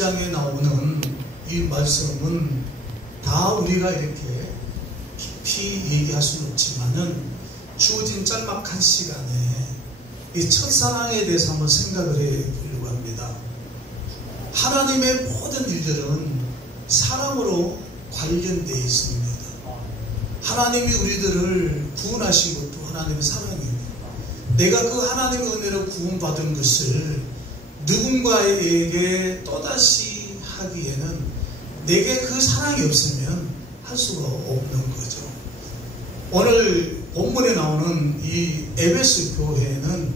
장에 나오는 이 말씀은 다 우리가 이렇게 깊이 얘기할 수는 없지만은 주어진 짤막한 시간에 이 첫사랑에 대해서 한번 생각을 해 보려고 합니다. 하나님의 모든 일들은 사랑으로 관련되어 있습니다. 하나님이 우리들을 구원하신 것도 하나님의 사랑입니다. 내가 그 하나님의 은혜로 구원받은 것을 누군가에게 또다시 하기에는 내게 그 사랑이 없으면 할 수가 없는 거죠. 오늘 본문에 나오는 이 에베소 교회는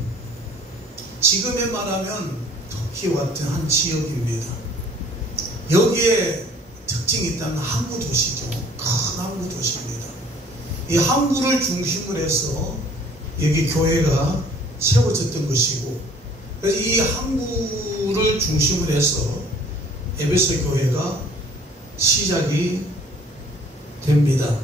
지금에 말하면 터키와 같은 한 지역입니다. 여기에 특징이 있다면 항구 도시죠. 큰 항구 도시입니다. 이 항구를 중심으로 해서 여기 교회가 세워졌던 것이고, 그래서 이 항구를 중심으로 해서 에베소 교회가 시작이 됩니다.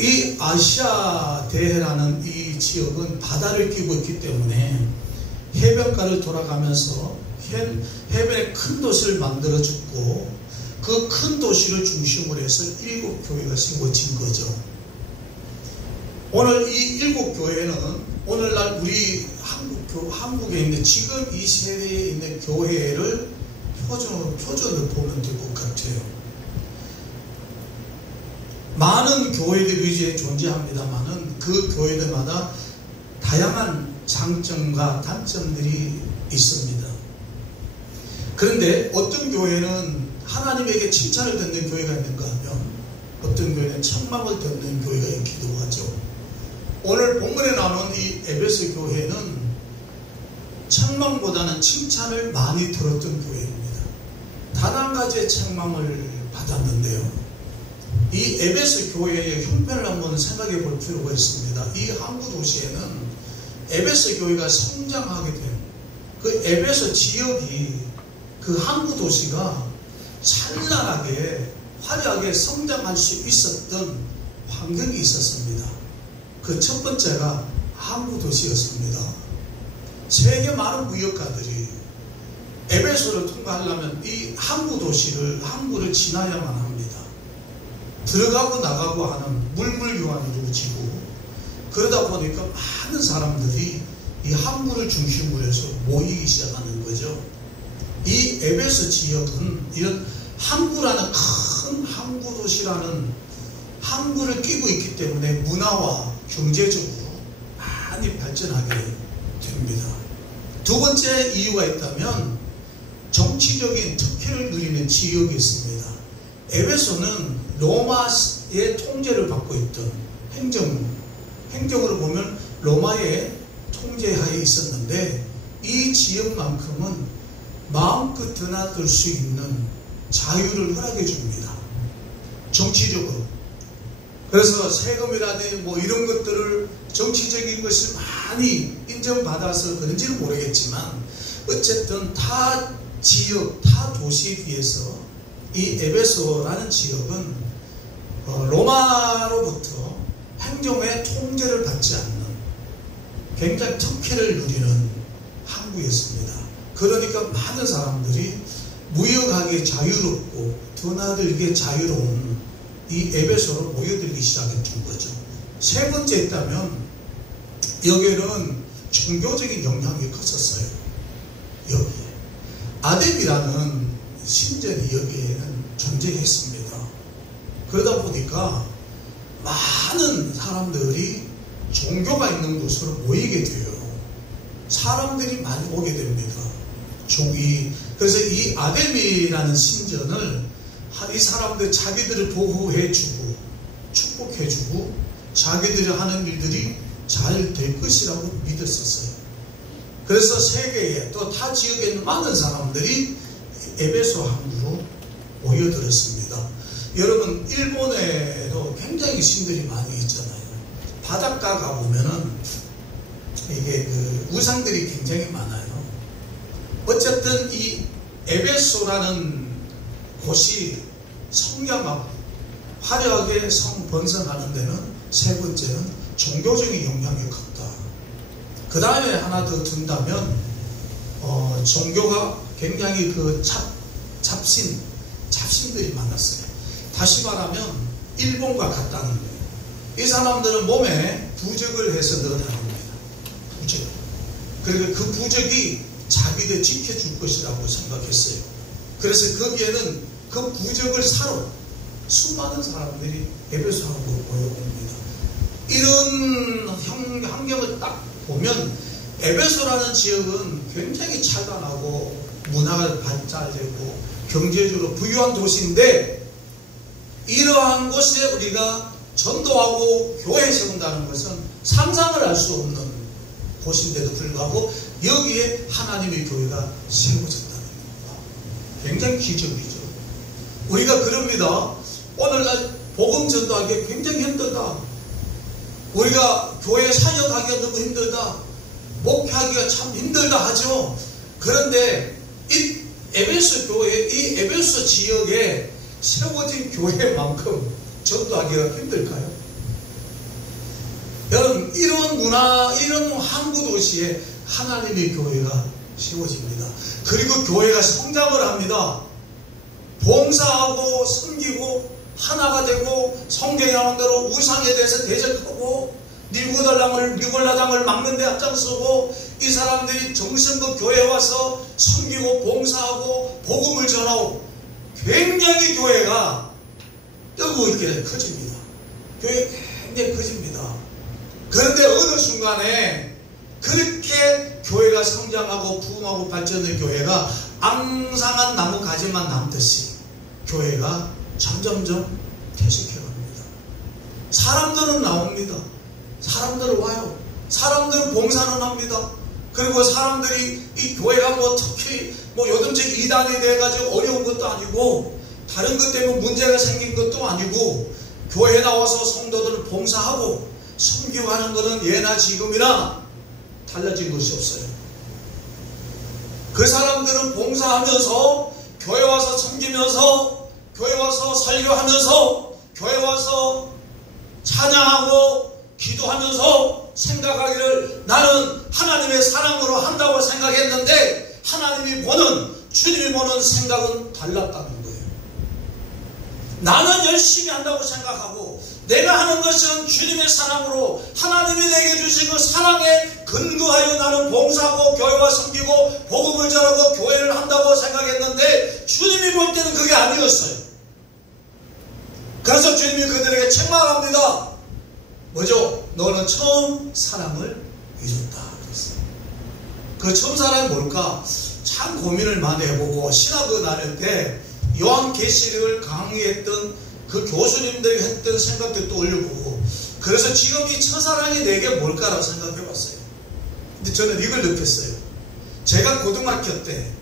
이 아시아 대해라는 이 지역은 바다를 끼고 있기 때문에 해변가를 돌아가면서 해변에 큰 도시를 만들어줬고, 그 큰 도시를 중심으로 해서 7교회가 세워진 거죠. 오늘 이 7교회는 오늘날 우리 한국에 있는 지금 이 세대에 있는 교회를 표준으로 보면 될 것 같아요. 많은 교회들이 이제 존재합니다만은 그 교회들마다 다양한 장점과 단점들이 있습니다. 그런데 어떤 교회는 하나님에게 칭찬을 듣는 교회가 있는가 하면 어떤 교회는 책망을 듣는 교회가 있기도 하죠. 오늘 본문에 나오는 이 에베소 교회는 책망보다는 칭찬을 많이 들었던 교회입니다. 단 한 가지의 책망을 받았는데요. 이 에베소 교회의 형편을 한번 생각해 볼 필요가 있습니다. 이 항구 도시에는 에베소 교회가 성장하게 된 그 에베소 지역이, 그 항구 도시가 찬란하게 화려하게 성장할 수 있었던 환경이 있었습니다. 그 첫 번째가 항구 도시였습니다. 세계 많은 무역가들이 에베소를 통과하려면 이 항구 도시를, 항구를 지나야만 합니다. 들어가고 나가고 하는 물물교환이 이루어지고, 그러다 보니까 많은 사람들이 이 항구를 중심으로 해서 모이기 시작하는 거죠. 이 에베소 지역은 이런 항구라는 큰 항구 도시라는 항구를 끼고 있기 때문에 문화와 경제적으로 많이 발전하게 됩니다. 두 번째 이유가 있다면 정치적인 특혜를 누리는 지역이 있습니다. 에베소는 로마의 통제를 받고 있던 행정으로 보면 로마의 통제하에 있었는데, 이 지역만큼은 마음껏 드나들 수 있는 자유를 허락해 줍니다. 정치적으로. 그래서 세금이라든지 뭐 이런 것들을, 정치적인 것을 많이 인정받아서 그런지는 모르겠지만 어쨌든 타 지역, 타 도시에 비해서 이 에베소라는 지역은 로마로부터 행정의 통제를 받지 않는 굉장히 특혜를 누리는 항구였습니다. 그러니까 많은 사람들이 무역하기에 자유롭고 드나들기에 자유로운 이 에베소로 모여들기 시작했던 거죠. 세 번째 있다면 여기에는 종교적인 영향이 컸었어요. 여기에 아뎀이라는 신전이 여기에는 존재했습니다. 그러다 보니까 많은 사람들이 종교가 있는 곳으로 모이게 돼요. 사람들이 많이 오게 됩니다. 그래서 이 아뎀이라는 신전을 이 사람들 자기들을 보호해주고 축복해주고 자기들이 하는 일들이 잘 될 것이라고 믿었었어요. 그래서 세계에 또 타 지역에 있는 많은 사람들이 에베소 항구로 모여들었습니다. 여러분, 일본에도 굉장히 신들이 많이 있잖아요. 바닷가 가보면은 이게 우상들이 굉장히 많아요. 어쨌든 이 에베소라는 곳이 성장하고 화려하게 번성하는 데는 세 번째는 종교적인 영향이 컸다. 그 다음에 하나 더 든다면 종교가 굉장히 그 잡신들이 많았어요. 다시 말하면 일본과 같다는 거예요. 이 사람들은 몸에 부적을 해서 넣어다닙니다. 부적. 그리고 그 부적이 자기들 지켜줄 것이라고 생각했어요. 그래서 거기에는 그 부적을 사러 수많은 사람들이 에베소 항구로 모여옵니다. 이런 환경을 딱 보면 에베소라는 지역은 굉장히 찬란하고 문화가 발달되고 경제적으로 부유한 도시인데, 이러한 곳에 우리가 전도하고 교회 세운다는 것은 상상을 할 수 없는 곳인데도 불구하고 여기에 하나님의 교회가 세워졌다는 겁니다. 굉장히 기적이죠. 우리가 그럽니다. 오늘날 복음 전도하기 굉장히 힘들다. 우리가 교회 사역하기가 너무 힘들다. 목회하기가 참 힘들다 하죠. 그런데 이 에베소 교회, 이 에베소 지역에 세워진 교회만큼 전도하기가 힘들까요? 여러분, 이런 문화, 이런 항구 도시에 하나님의 교회가 세워집니다. 그리고 교회가 성장을 합니다. 봉사하고 섬기고 하나가 되고 성경에 나온 대로 우상에 대해서 대적하고 니골라당을 막는 데 앞장서고, 이 사람들이 정성껏 교회에 와서 섬기고 봉사하고 복음을 전하고, 굉장히 교회가 뜨고 있게 커집니다. 교회가 굉장히 커집니다. 그런데 어느 순간에 그렇게 교회가 성장하고 부흥하고 발전된 교회가 앙상한 나무 가지만 남듯이 교회가 점점점 퇴색해갑니다. 사람들은 나옵니다. 사람들은 와요. 사람들은 봉사는 합니다. 그리고 사람들이 이 교회가 특히 요즘적 이단이 돼가지고 어려운 것도 아니고 다른 것 때문에 문제가 생긴 것도 아니고, 교회에 나와서 성도들을 봉사하고 섬기고 하는 것은 예나 지금이나 달라진 것이 없어요. 그 사람들은 봉사하면서 교회 와서 섬기면서 교회 와서 설교하면서 교회 와서 찬양하고 기도하면서 생각하기를 나는 하나님의 사랑으로 한다고 생각했는데, 하나님이 보는, 주님이 보는 생각은 달랐다는 거예요. 나는 열심히 한다고 생각하고 내가 하는 것은 주님의 사랑으로 하나님이 내게 주신 그 사랑에 근거하여 나는 봉사하고 교회와 섬기고 복음을 전하고 교회를 한다고 생각했는데, 주님이 볼 때는 그게 아니었어요. 그래서 주님이 그들에게 책망합니다. 뭐죠? 너는 처음 사랑을 잊었다. 그랬어요. 그 처음 사랑이 뭘까? 참 고민을 많이 해보고 신학을 나눌 때 요한계시록을 강의했던 그 교수님들이 했던 생각도 떠올려보고, 그래서 지금 이 첫사랑이 내게 뭘까라고 생각해봤어요. 근데 저는 이걸 느꼈어요. 제가 고등학교 때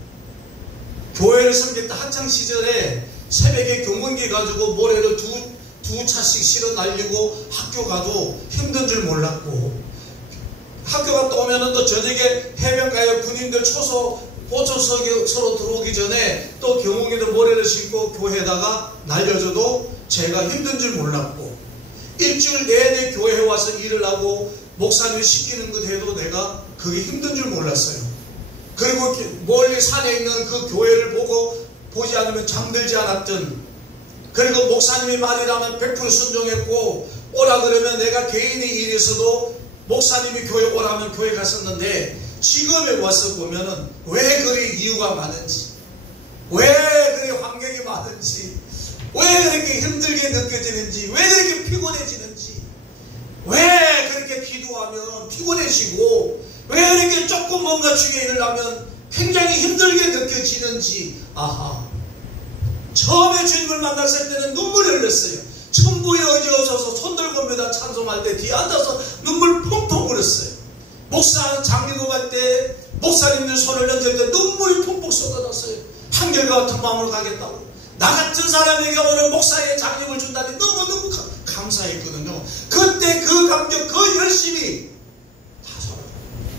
교회를 섬겼던 학창시절에 새벽에 경운기 가지고 모래를 두 차씩 실어 날리고 학교 가도 힘든 줄 몰랐고, 학교 갔다 오면은 또 저녁에 해변가에 군인들 보초석에 서로 들어오기 전에 또 경운기도 모래를 싣고 교회에다가 날려줘도 제가 힘든 줄 몰랐고, 일주일 내내 교회에 와서 일을 하고 목사님이 시키는 것 해도 내가 그게 힘든 줄 몰랐어요. 그리고 멀리 산에 있는 그 교회를 보지 않으면 잠들지 않았던, 그리고 목사님이 말이라면 100% 순종했고, 오라 그러면 내가 개인의 일이 있어도 목사님이 교회 오라면 교회 갔었는데, 지금에 와서 보면은 왜 그리 이유가 많은지, 왜 그리 환경이 많은지, 왜 그렇게 힘들게 느껴지는지, 왜 그렇게 피곤해지는지, 왜 그렇게 기도하면 피곤해지고, 왜 그렇게 조금 뭔가 주의 일을 하면 굉장히 힘들게 느껴지는지, 아하. 처음에 주님을 만났을 때는 눈물이 흘렸어요. 천부에 어지러워서 손 들고 매다 찬송할 때 뒤에 앉아서 눈물 펑펑 흘렸어요. 목사 장례금할 때 목사님들 손을 얹을 때 눈물이 펑펑 쏟아졌어요. 한결같은 마음으로 가겠다고. 나 같은 사람에게 오늘 목사의 장례를 준다니 너무너무 감사했거든요. 그때 그 감격, 그 열심이 다 사라져요.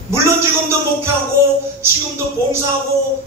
물론 지금도 목회하고 지금도 봉사하고